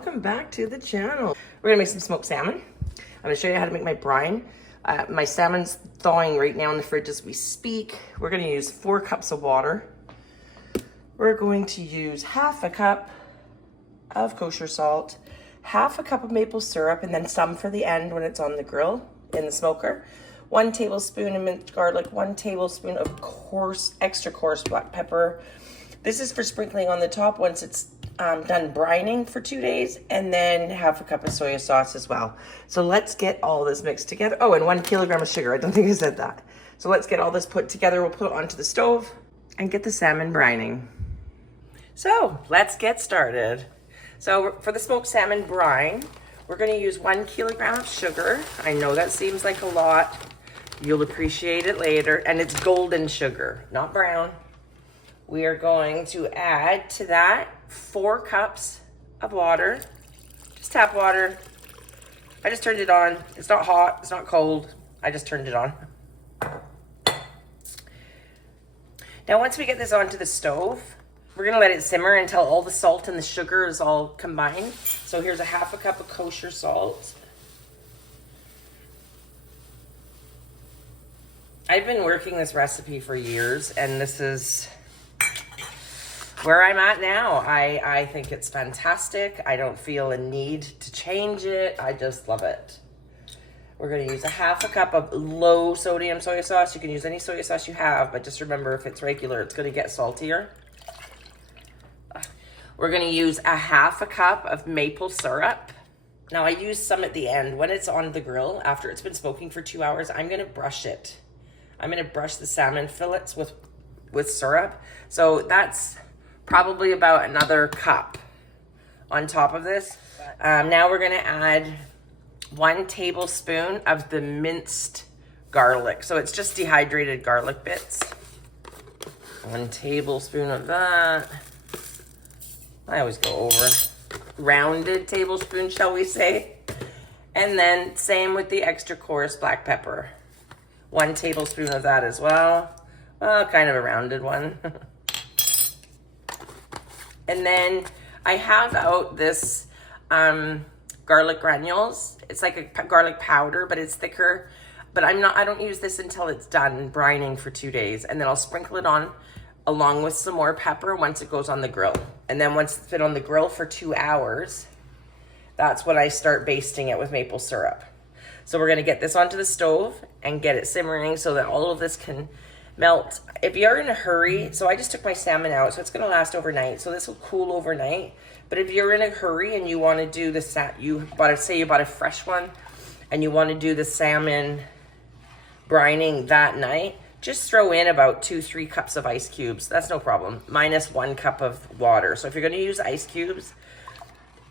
welcome back to the channel. We're gonna make some smoked salmon. I'm gonna show you how to make my brine. My salmon's thawing right now in the fridge as we speak. We're gonna use 4 cups of water. We're going to use half a cup of kosher salt, half a cup of maple syrup, and then some for the end when it's on the grill in the smoker. 1 tablespoon of minced garlic, 1 tablespoon of extra coarse black pepper. This is for sprinkling on the top once it's done brining for 2 days, and then half a cup of soy sauce as well. So let's get all this mixed together. Oh, and 1 kilogram of sugar. I don't think I said that. So let's get all this put together. We'll put it onto the stove and get the salmon brining. So let's get started. So for the smoked salmon brine, we're going to use 1 kilogram of sugar. I know that seems like a lot. You'll appreciate it later. And it's golden sugar, not brown. We are going to add to that 4 cups of water, just tap water. I just turned it on. It's not hot, it's not cold. I just turned it on. Now, once we get this onto the stove, we're gonna let it simmer until all the salt and the sugar is all combined. So here's a half a cup of kosher salt. I've been working this recipe for years, and this is where I'm at now. I think it's fantastic. I don't feel a need to change it. I just love it. We're gonna use a half a cup of low sodium soy sauce. You can use any soy sauce you have, but just remember if it's regular, it's gonna get saltier. We're gonna use a half a cup of maple syrup. Now I use some at the end. When it's on the grill, after it's been smoking for 2 hours, I'm gonna brush it. I'm gonna brush the salmon fillets with syrup. So that's probably about another cup on top of this. Now we're gonna add 1 tablespoon of the minced garlic. So it's just dehydrated garlic bits. 1 tablespoon of that. I always go over. Rounded tablespoon, shall we say. And then same with the extra coarse black pepper. 1 tablespoon of that as well. Well, kind of a rounded one. And then I have out this garlic granules. It's like a garlic powder, but it's thicker. But I don't use this until it's done brining for 2 days. And then I'll sprinkle it on along with some more pepper once it goes on the grill. And then once it's been on the grill for 2 hours, that's when I start basting it with maple syrup. So we're gonna get this onto the stove and get it simmering so that all of this can melt. If you're in a hurry, so I just took my salmon out, so it's gonna last overnight. So this will cool overnight. But if you're in a hurry and you wanna do the say you bought a fresh one and you wanna do the salmon brining that night, just throw in about 2-3 cups of ice cubes. That's no problem, minus 1 cup of water. So if you're gonna use ice cubes,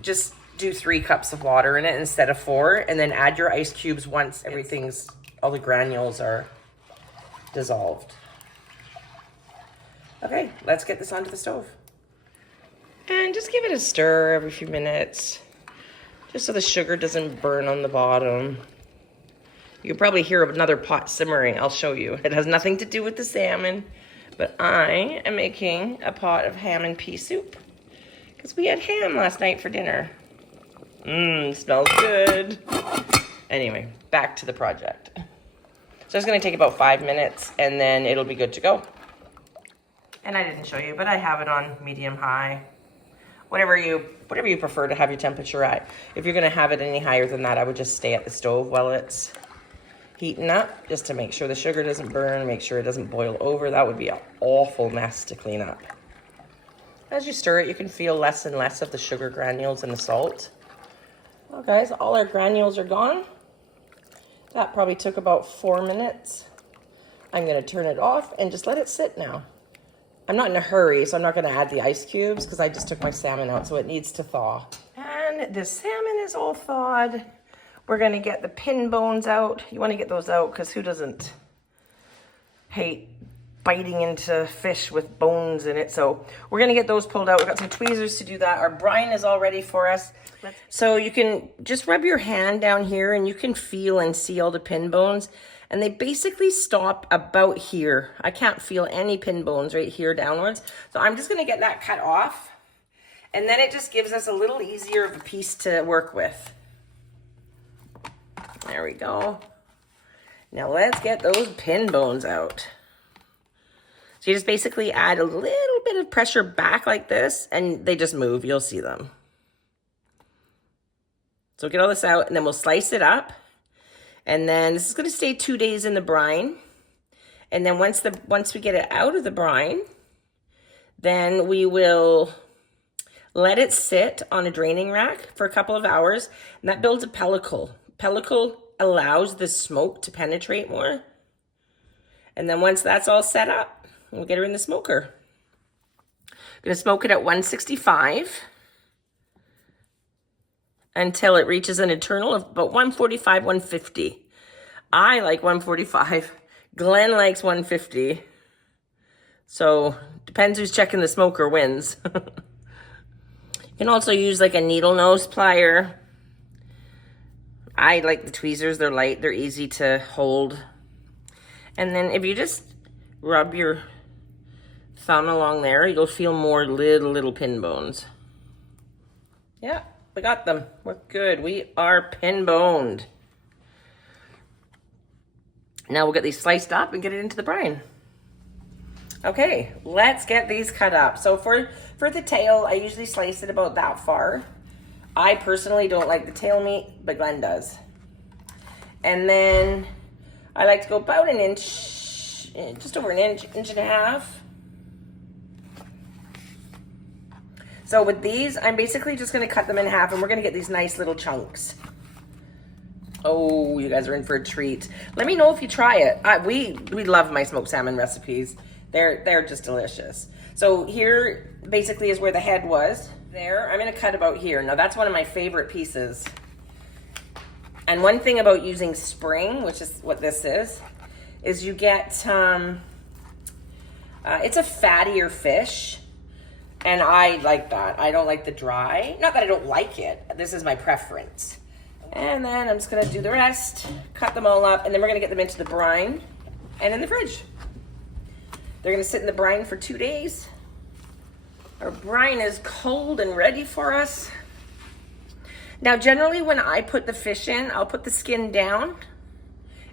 just do 3 cups of water in it instead of 4, and then add your ice cubes once all the granules are dissolved. Okay, let's get this onto the stove. And just give it a stir every few minutes, just so the sugar doesn't burn on the bottom. You can probably hear another pot simmering. I'll show you. It has nothing to do with the salmon, but I am making a pot of ham and pea soup because we had ham last night for dinner. Smells good. Anyway, back to the project. So it's gonna take about 5 minutes and then it'll be good to go. And I didn't show you, but I have it on medium high. Whatever you prefer to have your temperature at. If you're gonna have it any higher than that, I would just stay at the stove while it's heating up, just to make sure the sugar doesn't burn, make sure it doesn't boil over. That would be an awful mess to clean up. As you stir it, you can feel less and less of the sugar granules and the salt. Well, guys, all our granules are gone. That probably took about 4 minutes. I'm gonna turn it off and just let it sit now. I'm not in a hurry, so I'm not gonna add the ice cubes because I just took my salmon out, so it needs to thaw. And the salmon is all thawed. We're gonna get the pin bones out. You wanna get those out because who doesn't hate biting into fish with bones in it? So we're gonna get those pulled out. We've got some tweezers to do that. Our brine is all ready for us. So you can just rub your hand down here and you can feel and see all the pin bones. And they basically stop about here. I can't feel any pin bones right here downwards. So I'm just gonna get that cut off. And then it just gives us a little easier of a piece to work with. There we go. Now let's get those pin bones out. So you just basically add a little bit of pressure back like this, and they just move. You'll see them. So get all this out, and then we'll slice it up. And then this is going to stay 2 days in the brine. And then once we get it out of the brine, then we will let it sit on a draining rack for a couple of hours, and that builds a pellicle. Pellicle allows the smoke to penetrate more. And then once that's all set up, we'll get her in the smoker. I'm gonna smoke it at 165 until it reaches an internal of about 145, 150. I like 145. Glenn likes 150. So depends who's checking the smoker wins. You can also use like a needle nose plier. I like the tweezers. They're light. They're easy to hold. And then if you just rub your thumb along there, you'll feel more little pin bones. Yeah, we got them. We're good. We are pin boned. Now we'll get these sliced up and get it into the brine. Okay, let's get these cut up. So for the tail, I usually slice it about that far. I personally don't like the tail meat, but Glenn does. And then I like to go about an inch, just over an inch, inch and a half. So with these, I'm basically just gonna cut them in half, and we're gonna get these nice little chunks. Oh, you guys are in for a treat. Let me know if you try it. We love my smoked salmon recipes. They're just delicious. So here basically is where the head was. There, I'm gonna cut about here. Now that's one of my favorite pieces. And one thing about using spring, which is what this is you get, it's a fattier fish. And I like that. I don't like the dry. Not that I don't like it. This is my preference. And then I'm just gonna do the rest, cut them all up, and then we're gonna get them into the brine and in the fridge. They're gonna sit in the brine for 2 days. Our brine is cold and ready for us. Now, generally when I put the fish in, I'll put the skin down.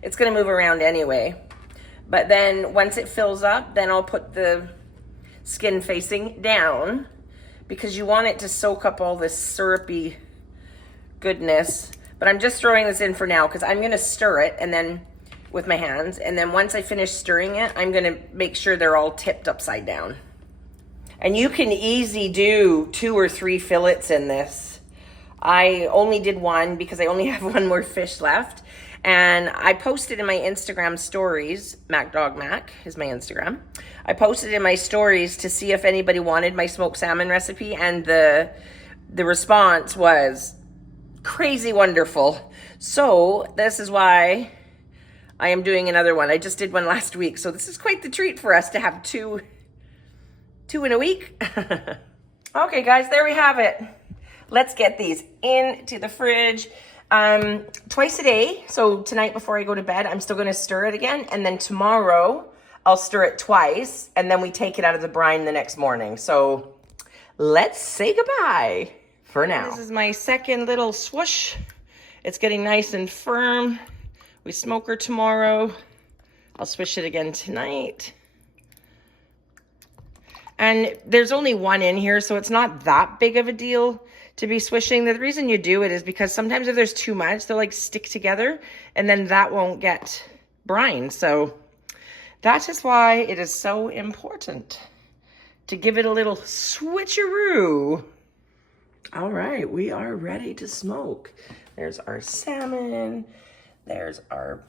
It's gonna move around anyway. But then once it fills up, then I'll put the skin facing down because you want it to soak up all this syrupy goodness. But I'm just throwing this in for now because I'm gonna stir it and then with my hands. And then once I finish stirring it, I'm gonna make sure they're all tipped upside down. And you can easily do 2 or 3 fillets in this. I only did 1 because I only have 1 more fish left. And I posted in my Instagram stories, MacDogMac is my Instagram. I posted in my stories to see if anybody wanted my smoked salmon recipe, and the response was crazy wonderful. So this is why I am doing another one. I just did one last week, so this is quite the treat for us to have two in a week. Okay, guys, there we have it. Let's get these into the fridge. Twice a day. So tonight before I go to bed, I'm still going to stir it again. And then tomorrow I'll stir it twice, and then we take it out of the brine the next morning. So let's say goodbye for now. This is my second little swoosh. It's getting nice and firm. We smoke her tomorrow. I'll swish it again tonight. And there's only 1 in here, so it's not that big of a deal to be swishing. The reason you do it is because sometimes if there's too much, they'll like stick together, and then that won't get brine. So that is why it is so important to give it a little switcheroo. All right, we are ready to smoke. There's our salmon. There's our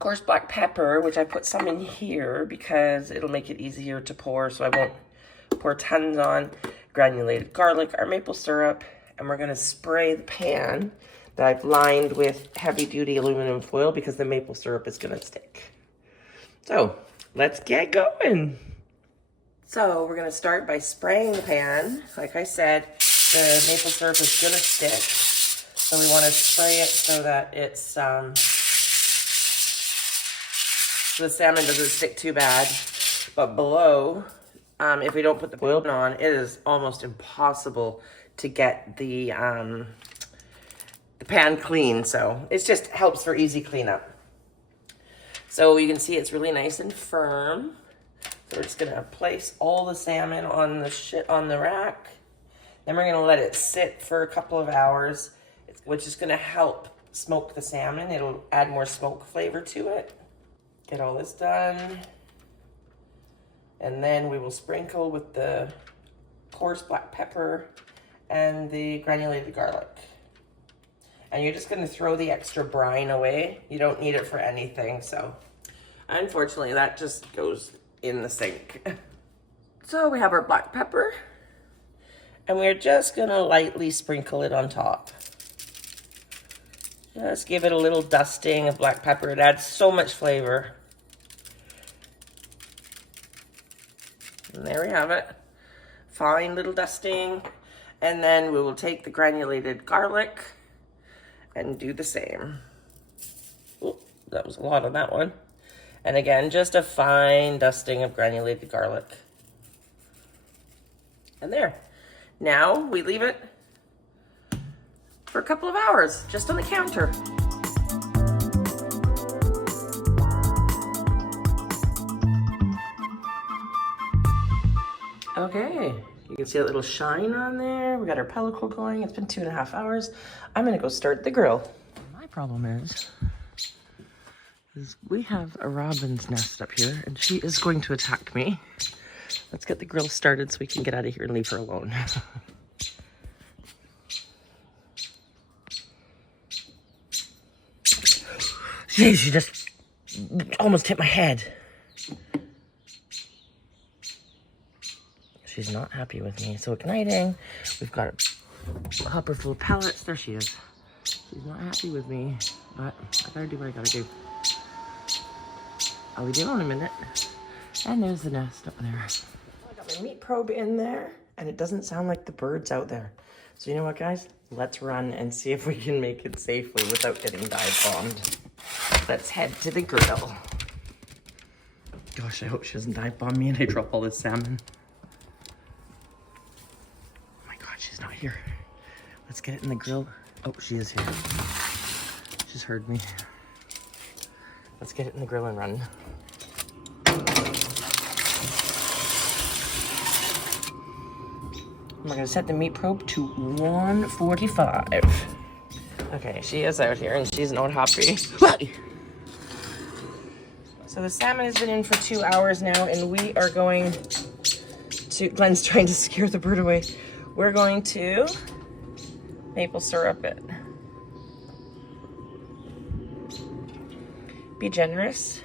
coarse black pepper, which I put some in here because it'll make it easier to pour, so I won't pour tons on. Granulated garlic, our maple syrup, and we're gonna spray the pan that I've lined with heavy duty aluminum foil because the maple syrup is gonna stick. So let's get going. So we're gonna start by spraying the pan. Like I said, the maple syrup is gonna stick. So we wanna spray it so that it's, so the salmon doesn't stick too bad. But below, if we don't put the oil on, it is almost impossible to get the pan clean. So it just helps for easy cleanup. So you can see it's really nice and firm. So we're just gonna place all the salmon on the rack. Then we're gonna let it sit for a couple of hours, which is gonna help smoke the salmon. It'll add more smoke flavor to it. Get all this done. And then we will sprinkle with the coarse black pepper and the granulated garlic. And you're just gonna throw the extra brine away. You don't need it for anything, so. Unfortunately, that just goes in the sink. So we have our black pepper, and we're just gonna lightly sprinkle it on top. Just give it a little dusting of black pepper. It adds so much flavor. And there we have it. Fine little dusting. And then we will take the granulated garlic and do the same. Ooh, that was a lot on that one. And again, just a fine dusting of granulated garlic. And there. Now we leave it for a couple of hours, just on the counter. Okay, you can see that little shine on there. We got our pellicle going. It's been 2.5 hours. I'm gonna go start the grill. My problem is we have a robin's nest up here, and she is going to attack me. Let's get the grill started so we can get out of here and leave her alone. Jeez, she just almost hit my head. She's not happy with me. So igniting, we've got a hopper full of pellets. There she is. She's not happy with me, but I gotta do what I gotta do. I'll leave you alone a minute. And there's the nest up there. I got my meat probe in there, and it doesn't sound like the birds out there. So you know what, guys? Let's run and see if we can make it safely without getting dive bombed. Let's head to the grill. Gosh, I hope she doesn't dive bomb me and I drop all this salmon. Oh my God, she's not here. Let's get it in the grill. Oh, she is here. She's heard me. Let's get it in the grill and run. We're gonna set the meat probe to 145. Okay, she is out here and she's not happy. So the salmon has been in for 2 hours now, and we are going to, Glenn's trying to scare the bird away. We're going to maple syrup it. Be generous.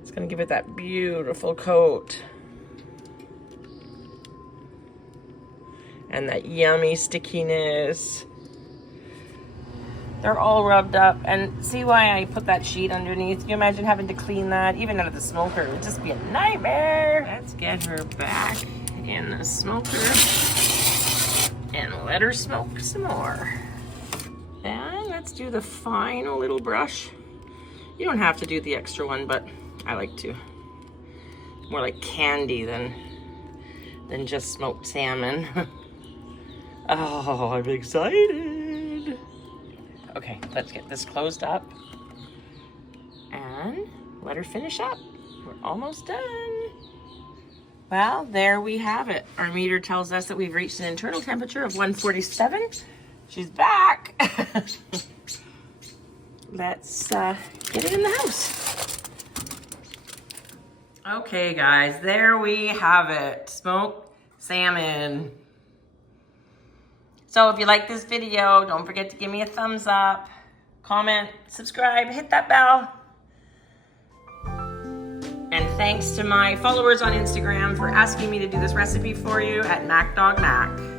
It's gonna give it that beautiful coat. And that yummy stickiness. They're all rubbed up. And see why I put that sheet underneath? Can you imagine having to clean that? Even out of the smoker, it would just be a nightmare. Let's get her back in the smoker and let her smoke some more. And let's do the final little brush. You don't have to do the extra one, but I like to. More like candy than just smoked salmon. Oh, I'm excited. Okay, let's get this closed up and let her finish up. We're almost done. Well, there we have it. Our meter tells us that we've reached an internal temperature of 147. She's back. Let's get it in the house. Okay, guys, there we have it. Smoked salmon. So if you like this video, don't forget to give me a thumbs up, comment, subscribe, hit that bell. And thanks to my followers on Instagram for asking me to do this recipe for you at MacDogMac.